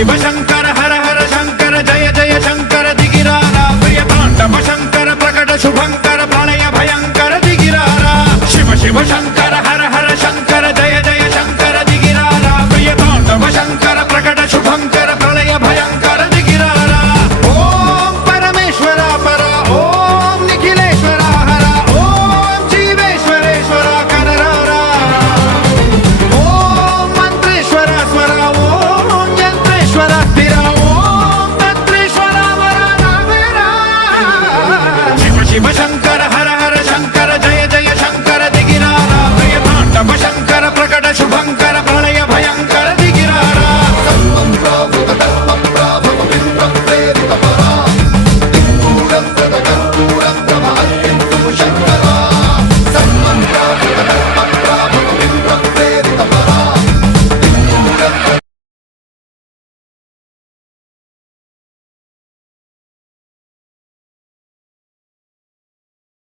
शिव शंकर हर हर शंकर जय जय शंकर दिगिरारा प्रिय तांडव शंकर प्रकट शुभंकर प्रलय भयंकर दिगिरारा शिव शिव शंकर